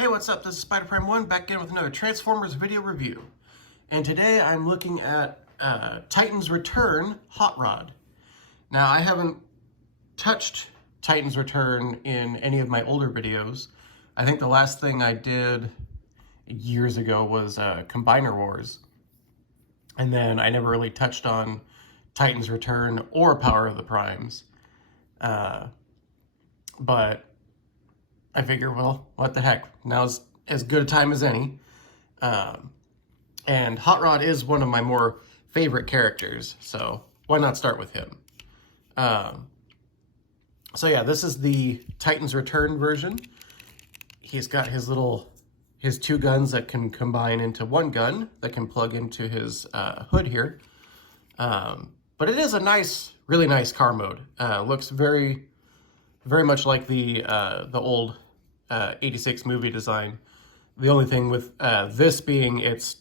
Hey, what's up? This is Spider Prime 1 back again with another Transformers video review. And today I'm looking at Titan's Return Hot Rod. Now, I haven't touched Titan's Return in any of my older videos. I think the last thing I did years ago was Combiner Wars. And then I never really touched on Titan's Return or Power of the Primes. But I figure, well, what the heck? Now's as good a time as any. And Hot Rod is one of my more favorite characters, so why not start with him? So yeah, this is the Titan's Return version. He's got his two guns that can combine into one gun that can plug into his hood here. But it is a nice, really nice car mode. Looks very much like the old 86 movie design. The only thing with this being it's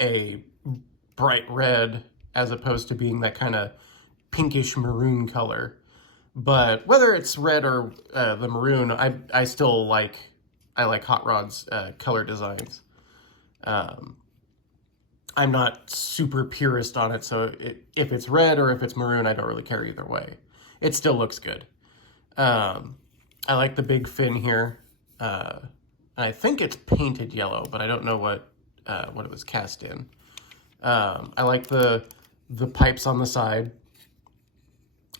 a bright red as opposed to being that kind of pinkish maroon color. But whether it's red or the maroon, I still like Hot Rod's color designs. I'm not super purist on it, so if it's red or if it's maroon, I don't really care either way. It still looks good. I like the big fin here. I think it's painted yellow, but I don't know what it was cast in. I like the pipes on the side.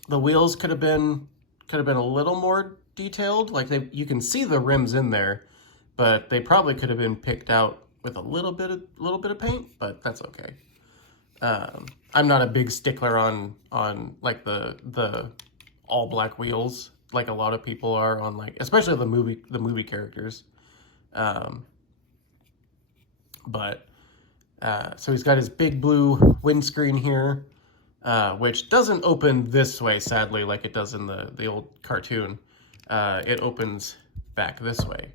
The wheels could have been a little more detailed. Like you can see the rims in there, but they probably could have been picked out with a little bit of paint, but that's okay. I'm not a big stickler on like the all black wheels like a lot of people are on, like, especially the movie characters. So he's got his big blue windscreen here, which doesn't open this way, sadly, like it does in the old cartoon. It opens back this way.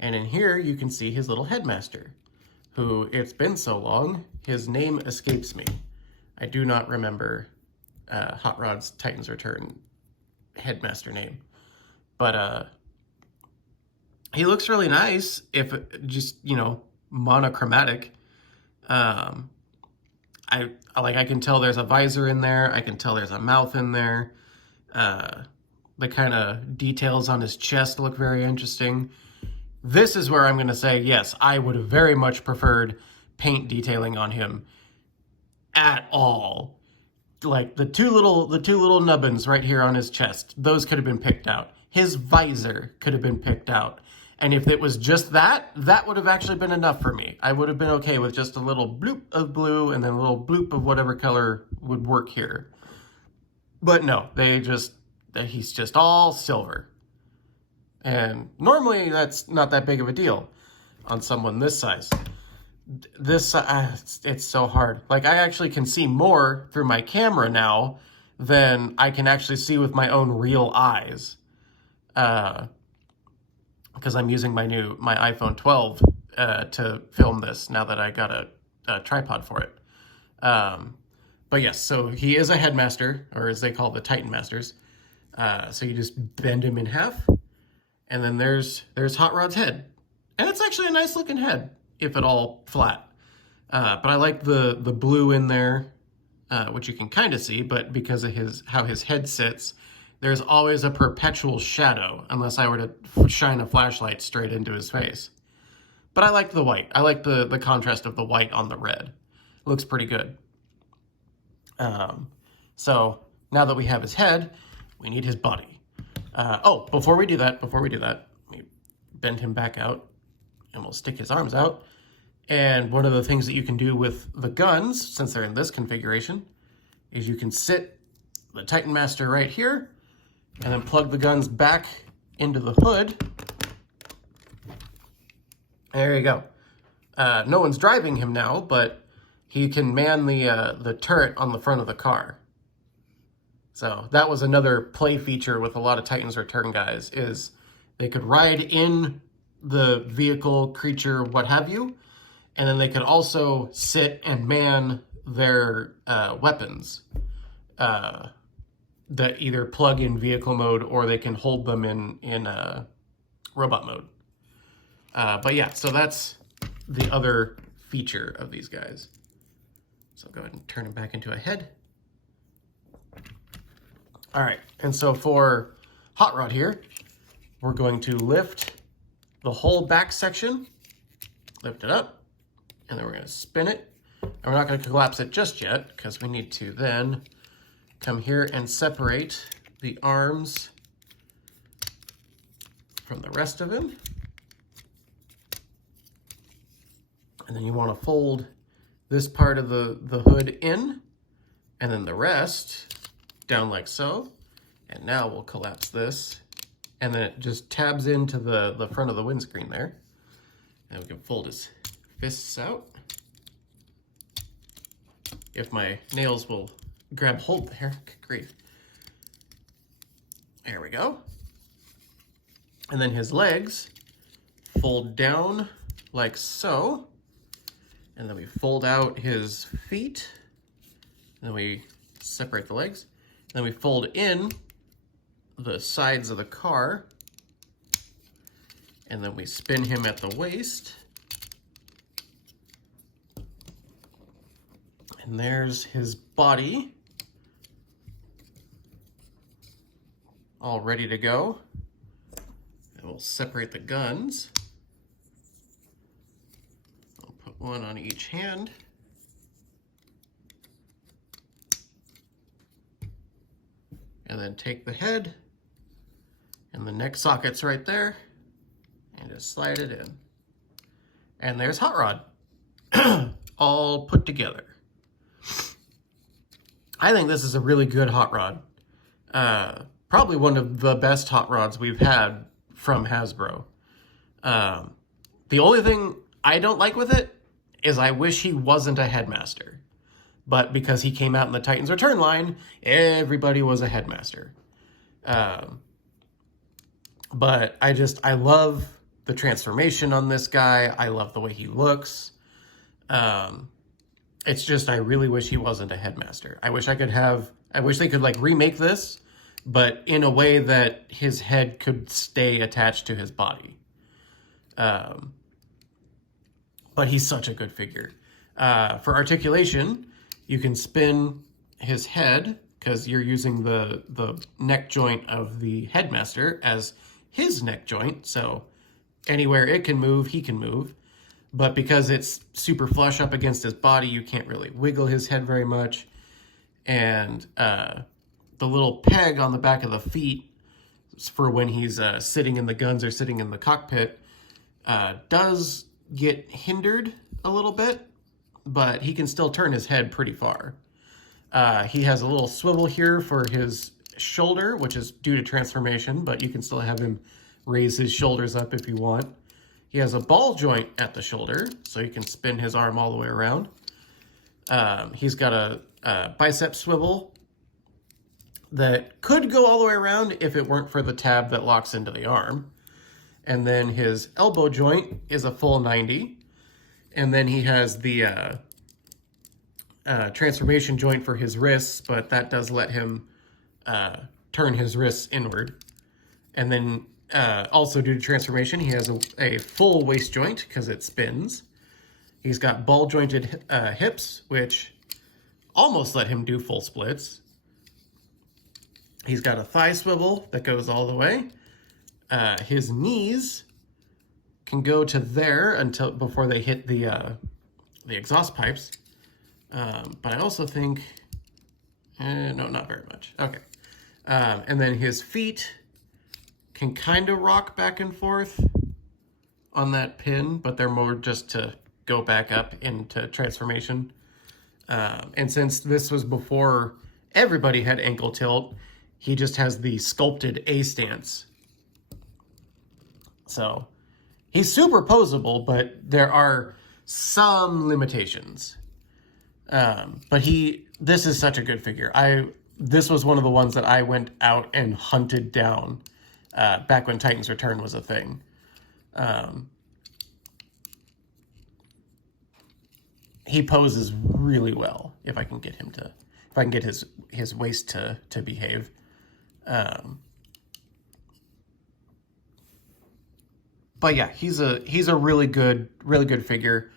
And in here, you can see his little headmaster, who, it's been so long, his name escapes me. I do not remember Hot Rod's Titan's Return headmaster name. But he looks really nice, if just, monochromatic. I can tell there's a visor in there. I can tell there's a mouth in there. The kind of details on his chest look very interesting. This is where I'm going to say, yes, I would have very much preferred paint detailing on him at all. Like the two little nubbins right here on his chest, those could have been picked out. His visor could have been picked out. And if it was just that would have actually been enough for me. I would have been okay with just a little bloop of blue and then a little bloop of whatever color would work here. But no, he's just all silver. And normally that's not that big of a deal on someone this size. It's so hard. Like, I actually can see more through my camera now than I can actually see with my own real eyes. Because I'm using my iPhone 12 to film this now that I got a tripod for it. But yes, so he is a headmaster, or as they call the Titan Masters. So you just bend him in half, and then there's Hot Rod's head. And it's actually a nice looking head, if at all flat. But I like the blue in there, which you can kind of see, but because of how his head sits, there's always a perpetual shadow, unless I were to shine a flashlight straight into his face. But I like the white. I like the contrast of the white on the red. It looks pretty good. So now that we have his head, we need his body. Before we do that, let me bend him back out, and we'll stick his arms out. And one of the things that you can do with the guns, since they're in this configuration, is you can sit the Titan Master right here, and then plug the guns back into the hood. There you go. No one's driving him now, but he can man the turret on the front of the car. So that was another play feature with a lot of Titan's Return guys, is they could ride in the vehicle, creature, what have you, and then they could also sit and man their weapons that either plug in vehicle mode or they can hold them in robot mode. But yeah, so that's the other feature of these guys. So I'll go ahead and turn him back into a head. All right, and so for Hot Rod here, we're going to lift the whole back section, lift it up, and then we're going to spin it. And we're not going to collapse it just yet because we need to then come here and separate the arms from the rest of him. And then you want to fold this part of the hood in, and then the rest down like so. And now we'll collapse this, and then it just tabs into the front of the windscreen there. And we can fold his fists out. If my nails will grab hold there, good grief. There we go. And then his legs fold down like so. And then we fold out his feet. And then we separate the legs. And then we fold in the sides of the car. And then we spin him at the waist. And there's his body. All ready to go. And we'll separate the guns. I'll put one on each hand. And then take the head and the neck sockets right there and just slide it in. And there's Hot Rod, all put together. I think this is a really good Hot Rod. Probably one of the best Hot Rods we've had from Hasbro. The only thing I don't like with it is I wish he wasn't a Headmaster. But because he came out in the Titans Return line, everybody was a Headmaster. But I love the transformation on this guy. I love the way he looks. It's just, I really wish he wasn't a Headmaster. I wish they could like remake this, but in a way that his head could stay attached to his body. But he's such a good figure. For articulation, you can spin his head because you're using the neck joint of the Headmaster as his neck joint. So anywhere it can move, he can move. But because it's super flush up against his body, you can't really wiggle his head very much. And the little peg on the back of the feet for when he's sitting in the guns or sitting in the cockpit does get hindered a little bit, but he can still turn his head pretty far. He has a little swivel here for his shoulder, which is due to transformation, but you can still have him raise his shoulders up if you want. He has a ball joint at the shoulder, so you can spin his arm all the way around. He's got a bicep swivel that could go all the way around if it weren't for the tab that locks into the arm. And then his elbow joint is a full 90. And then he has the transformation joint for his wrists, but that does let him turn his wrists inward. And then also due to transformation, he has a full waist joint because it spins. He's got ball jointed hips, which almost let him do full splits. He's got a thigh swivel that goes all the way. His knees can go to there before they hit the exhaust pipes. But I also think, no, not very much. Okay. And then his feet can kind of rock back and forth on that pin, but they're more just to go back up into transformation. And since this was before everybody had ankle tilt, he just has the sculpted A stance. So he's super posable, but there are some limitations. But this is such a good figure. This was one of the ones that I went out and hunted down back when Titans Return was a thing. He poses really well if I can get his waist to behave. But yeah, he's a really good figure.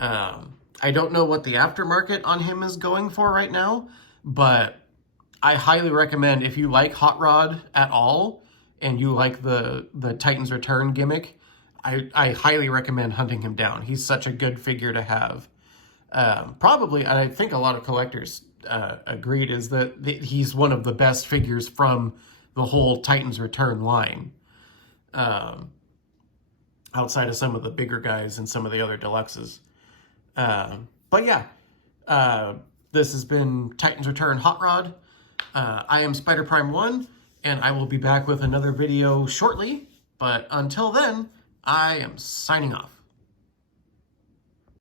I don't know what the aftermarket on him is going for right now, but I highly recommend, if you like Hot Rod at all and you like the Titans Return gimmick, I highly recommend hunting him down. He's such a good figure to have. Probably, and I think a lot of collectors agreed, is that he's one of the best figures from the whole Titans Return line. Outside of some of the bigger guys and some of the other deluxes. But yeah, this has been Titans Return Hot Rod. I am Spider Prime 1, and I will be back with another video shortly. But until then, I am signing off.